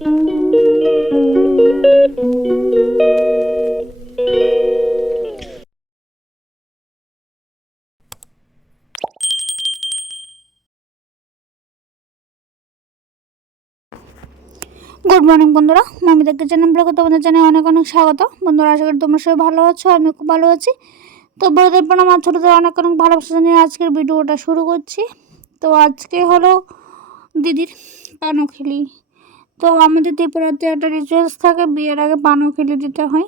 Good morning বন্ধুরা। মমিতাকে channel ব্লগে তোমাদের জানাই অনেক অনেক স্বাগত। বন্ধুরা, আশা করি তোমরা সবাই ভালো আছো আমি খুব ভালো আছি। তো বড়দের প্রণাম আমার ছোটোদের অনেক অনেক ভালোবাসা জানিয়ে আজকের ভিডিওটা শুরু করছি। তো আজকে হলো দিদির পানো খেলি তো আমাদের ত্রিপুরাতে একটা রিচুয়ালস থাকে, বিয়ের আগে পানও খেলি দিতে হয়।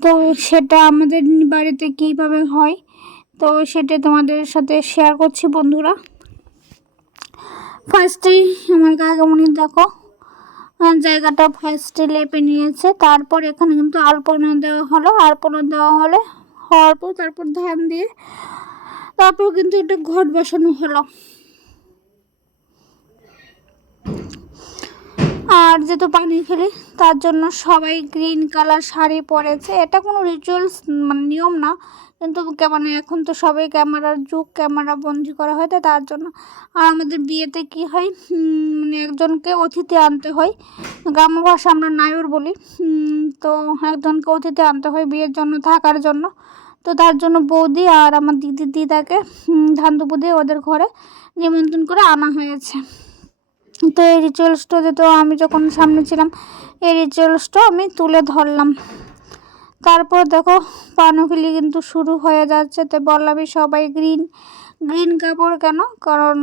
তো সেটা আমাদের বাড়িতে কীভাবে হয়, তো সেটা তোমাদের সাথে শেয়ার করছি বন্ধুরা। ফার্স্টেই আমার কাকামণি দেখো জায়গাটা ফার্স্টে লেপে নিয়েছে, তারপর এখানে কিন্তু আলপনা দেওয়া হলো। আলপনা দেওয়া হলে, হওয়ার পর তারপর ধান দিয়ে, তারপর কিন্তু একটা ঘট বসানো হলো। আর যেহেতু পানি খেলি, তার জন্য সবাই গ্রিন কালার শাড়ি পরেছে। এটা কোনো রিচুয়ালস মানে নিয়ম না, কিন্তু মানে এখন তো সবাই ক্যামেরার যুগ ক্যামেরা বন্দি করা হয় তার জন্য আর আমাদের বিয়েতে কি হয় মানে একজনকে অতিথি আনতে হয়। গ্রাম্য ভাষা আমরা নায়র বলি তো একজনকে অতিথি আনতে হয় বিয়ের জন্য, থাকার জন্য। তো তার জন্য বৌদি আর আমার দিদি, দিদাকে ধান দুপুর ওদের ঘরে নিমন্ত্রণ করে আনা হয়েছে। তো এই রিচুয়ালসটা যেহেতু আমি যখন সামনে ছিলাম, এই রিচুয়ালসটা আমি তুলে ধরলাম। তারপর দেখো পানখিলি কিন্তু শুরু হয়ে যাচ্ছে। তো বললামই সবাই গ্রিন গ্রিন কাপড় কেন? কারণ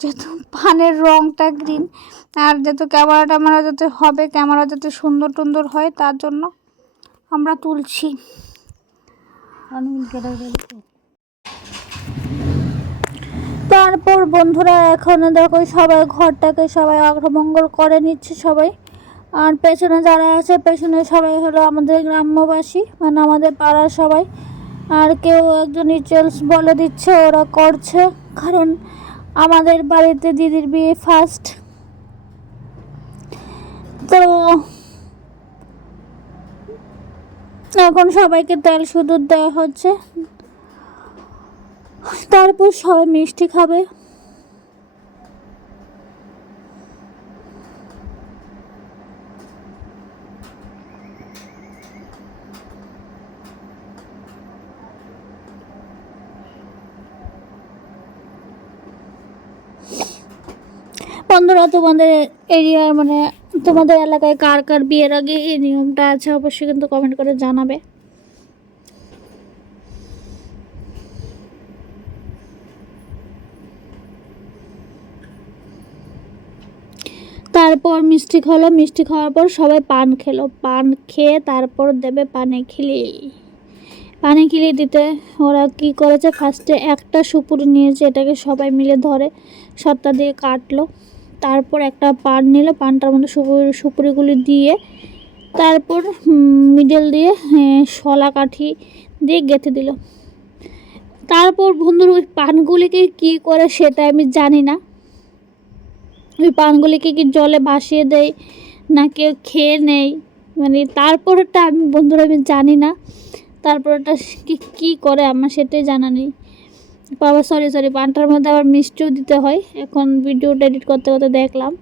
যেহেতু পানের রঙটা গ্রিন আর যেহেতু ক্যামেরা ট্যামেরা যাতে হবে ক্যামেরা যাতে সুন্দর টুন্দর হয়, তার জন্য আমরা তুলছি। তারপর বন্ধুরা এখন দেখো সবাই ঘরটাকে সবাই অগ্রমঙ্গল করে নিচ্ছে সবাই। আর পেছনে যারা আছে, পেছনে সবাই হলো আমাদের গ্রাম্যবাসী মানে আমাদের পাড়ার সবাই। আর কেউ একজন রিচুয়ালস বলে দিচ্ছে, ওরা করছে। কারণ আমাদের বাড়িতে দিদির বিয়ে ফার্স্ট তো এখন সবাইকে তেল সুদূর দেওয়া হচ্ছে। তারপর সবাই মিষ্টি খাবে। বন্ধুরা, তোমাদের এরিয়ার মানে তোমাদের এলাকায় কার কার বিয়ের আগে এই নিয়মটা আছে অবশ্যই কিন্তু কমেন্ট করে জানাবে। তারপর মিষ্টি খাওয়ালো মিষ্টি খাওয়ার পর সবাই পান খেলো। পান খেয়ে তারপর দেবে পানে খিলি। পানি খিলি দিতে। ওরা কি করেছে? ফার্স্টে একটা সুপুরি নিয়েছে, এটাকে সবাই মিলে ধরে সত্তা দিয়ে কাটলো। তারপর একটা পান নিল, পানটার মধ্যে সুপুরি, সুপুরিগুলি দিয়ে তারপর মিডল দিয়ে শলা কাঠি দিয়ে গেঁথে দিল। তারপর বন্ধুর ওই পানগুলিকে কী করে সেটা আমি জানি না। ওই পানগুলিকে কি জলে ভাসিয়ে দেয়, না কেউ খেয়ে নেয়? মানে তারপরটা আমি, বন্ধুরা, আমি জানি না। তারপরটা কি, কী করে আমার সেটাই জানা নেই। বাবা সরি সরি পানটার মধ্যে আবার মিষ্টিও দিতে হয়। এখন ভিডিওটা এডিট করতে করতে দেখলাম।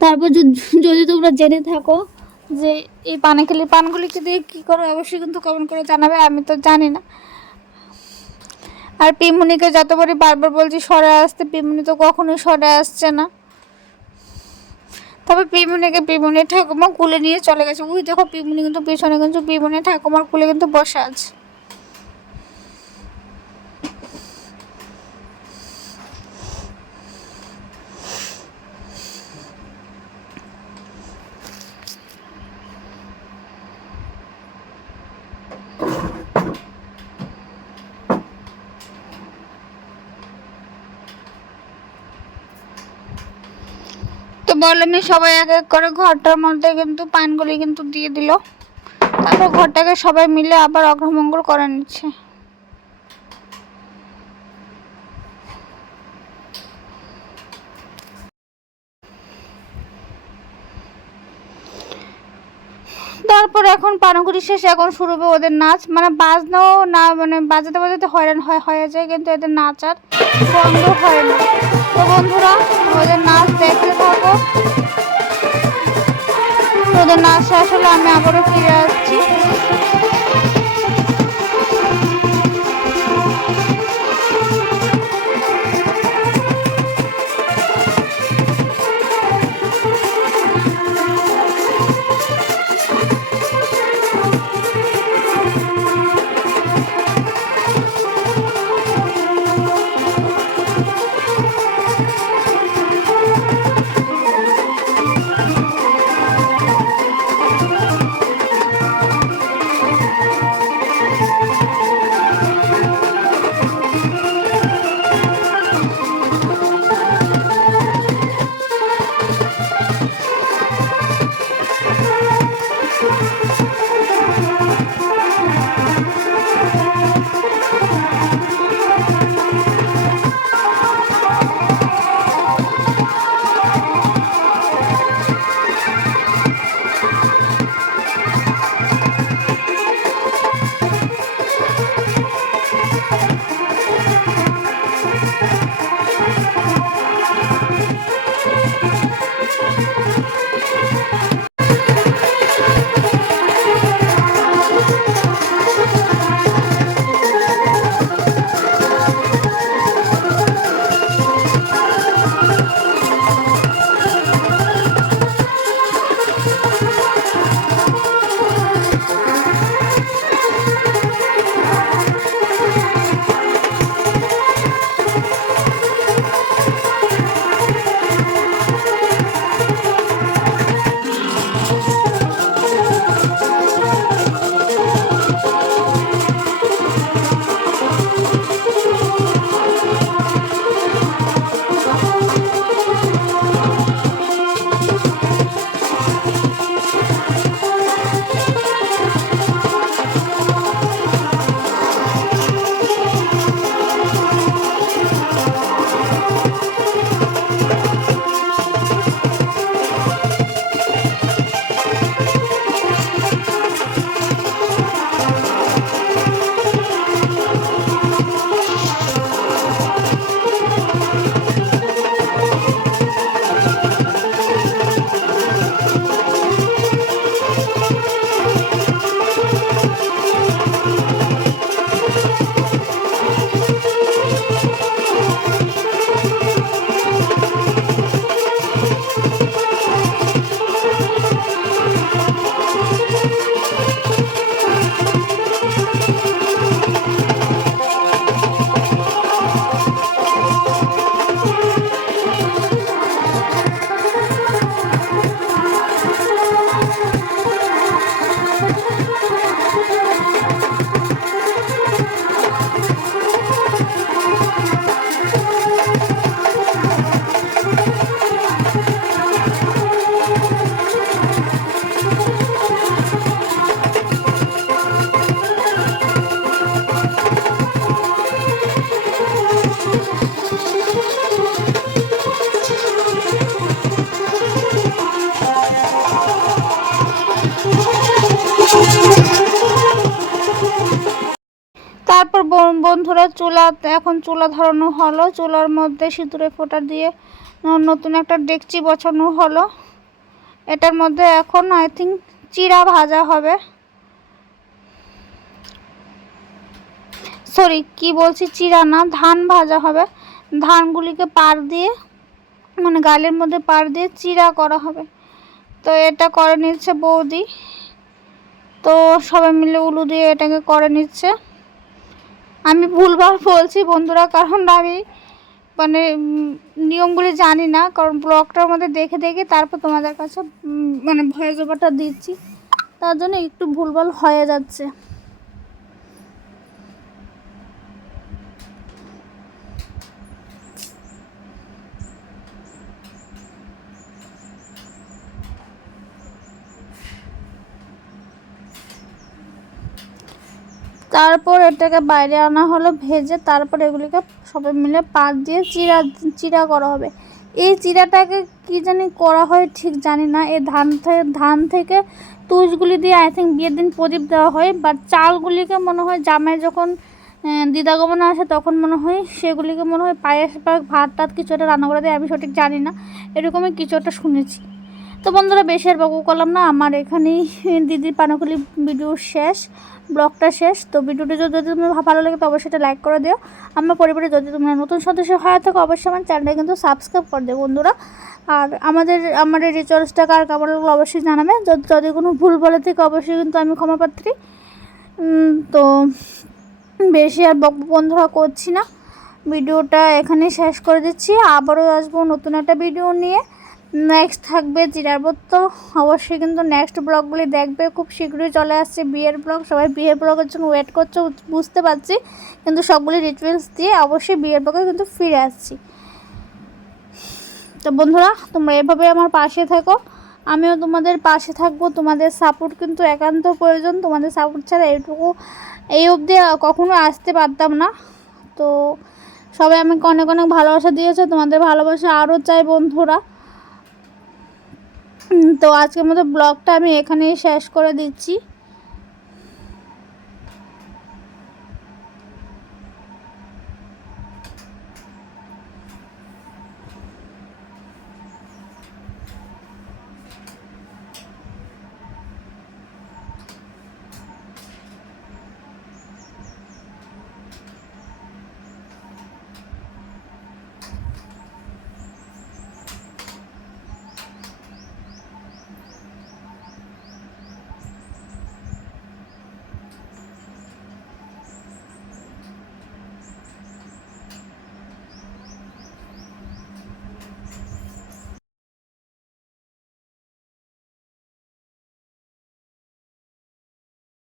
তারপর যদি- তোমরা জেনে থাকো যে এই পানে খেলে পানগুলিকে দিয়ে কী করো, অবশ্যই কিন্তু কমেন্ট করে জানাবে, আমি তো জানি না। আর পিমুনিকে যতবারই বারবার বলছি সরে আসতে, পিমুনি তো কখনোই সরে আসছে না। তবে পিমুনিকে পিমুনি ঠাকুমা কুলে নিয়ে চলে গেছে। ওই দেখো পিমুনি কিন্তু পিছনে কিন্তু পিমুনি ঠাকুমার কুলে কিন্তু বসে আছে। তো বললামই সবাই এক এক করে ঘরটার মধ্যে কিন্তু পানগুলি কিন্তু দিয়ে দিল। তারপর ঘরটাকে সবাই মিলে আবার অগ্রমঙ্গল করে নিচ্ছে। তারপর এখন পানগুড়ি শেষে, এখন শুরু হবে ওদের নাচ। মানে বাজনাও না মানে বাজাতে বাজাতে হয়রান হয়, হয়ে যায়, কিন্তু এদের নাচ আর বন্ধ হয় না। তো বন্ধুরা ওদের নাচ দেখতে থাকো। ওদের নাচ শেষ হলে আমি আবারও ফিরে আসছি। বন্ধুরা চুলা এখন চুলা ধরানো হলো। চুলার মধ্যে সিঁদুরে ফোঁটা দিয়ে নতুন একটা ডেকচি বসানো হলো। এটার মধ্যে এখন আই থিঙ্ক চিড়া ভাজা হবে। সরি কি বলছি? চিরা না, ধান ভাজা হবে। ধানগুলিকে পার দিয়ে মানে গালের মধ্যে পার দিয়ে চিড়া করা হবে। তো এটা করে নিচ্ছে বৌদি। তো সবাই মিলে উলু দিয়ে এটাকে করে নিচ্ছে। আমি ভুলভাল বলছি বন্ধুরা, কারণ আমি মানে নিয়মগুলি জানি না, কারণ ব্লগটার মধ্যে দেখে দেখে তারপর তোমাদের কাছে মানে ভয়েস ওভারটা দিচ্ছি। তার জন্য একটু ভুলভাল হয়ে যাচ্ছে। তারপর এটাকে বাইরে আনা হলো, ভেজে তারপর এগুলিকে সবাই মিলে পাত দিয়ে চিরা চিরা করা হবে। এই চিরাটাকে কি জানি করা হয় ঠিক জানি না। এই ধান থেকে ধান থেকে তুষগুলি দিয়ে আই থিঙ্ক বিয়ের দিন প্রদীপ দেওয়া হয় বাট চালগুলিকে মনে হয় জামাই যখন দিদাগমনে আসে তখন মনে হয় সেগুলিকে মনে হয় পায়েস বা ভাত টাত কিছু একটা রান্না করে দেয়, আমি সঠিক জানি না। এরকমই কিছু একটা শুনেছি। তো বন্ধুরা বেশি আর বকু করলাম না। আমার এখানেই দিদির পানকুলি ভিডিও শেষ ব্লগটা শেষ। তো ভিডিওটি যদি তুমি ভালো লাগে তো অবশ্যই লাইক করে দিও। আমার পরিবারে যদি তোমরা নতুন সদস্য হয়ে থাকো অবশ্যই আমার চ্যানেলটা কিন্তু সাবস্ক্রাইব করে দেবো বন্ধুরা। আর আমাদের আমার এই রিচার্জটা কার কেমন লাগল অবশ্যই জানাবে। যদি যদি কোনো ভুল বলে থেকে অবশ্যই কিন্তু আমি ক্ষমাপাত্রী উম, তো বেশি আর বক বন্ধুরা করছি না। ভিডিওটা এখানেই শেষ করে দিচ্ছি। আবারও আসব নতুন একটা ভিডিও নিয়ে। নেক্সট থাকবে জিরারবত তো অবশ্যই কিন্তু নেক্সট ব্লগগুলি দেখবে। খুব শীঘ্রই চলে আসছে বিয়ের ব্লগ। সবাই বিয়ের ব্লগের জন্য ওয়েট করছ বুঝতে পারছি। কিন্তু সবগুলি রিচুয়ালস দিয়ে অবশ্যই বিয়ের ব্লগে কিন্তু ফিরে আসছি। তো বন্ধুরা, তোমরা এভাবে আমার পাশে থাকো। আমিও তোমাদের পাশে থাকব। তোমাদের সাপোর্ট কিন্তু একান্ত প্রয়োজন। তোমাদের সাপোর্ট ছাড়া এইটুকু এই অবধি কখনো আসতে পারতাম না। তো সবাই আমাকে অনেক অনেক ভালোবাসা দিয়েছে। তোমাদের ভালোবাসা আরও চাই বন্ধুরা। তো আজকের মতো ব্লগটা আমি এখানেই শেষ করে দিচ্ছি।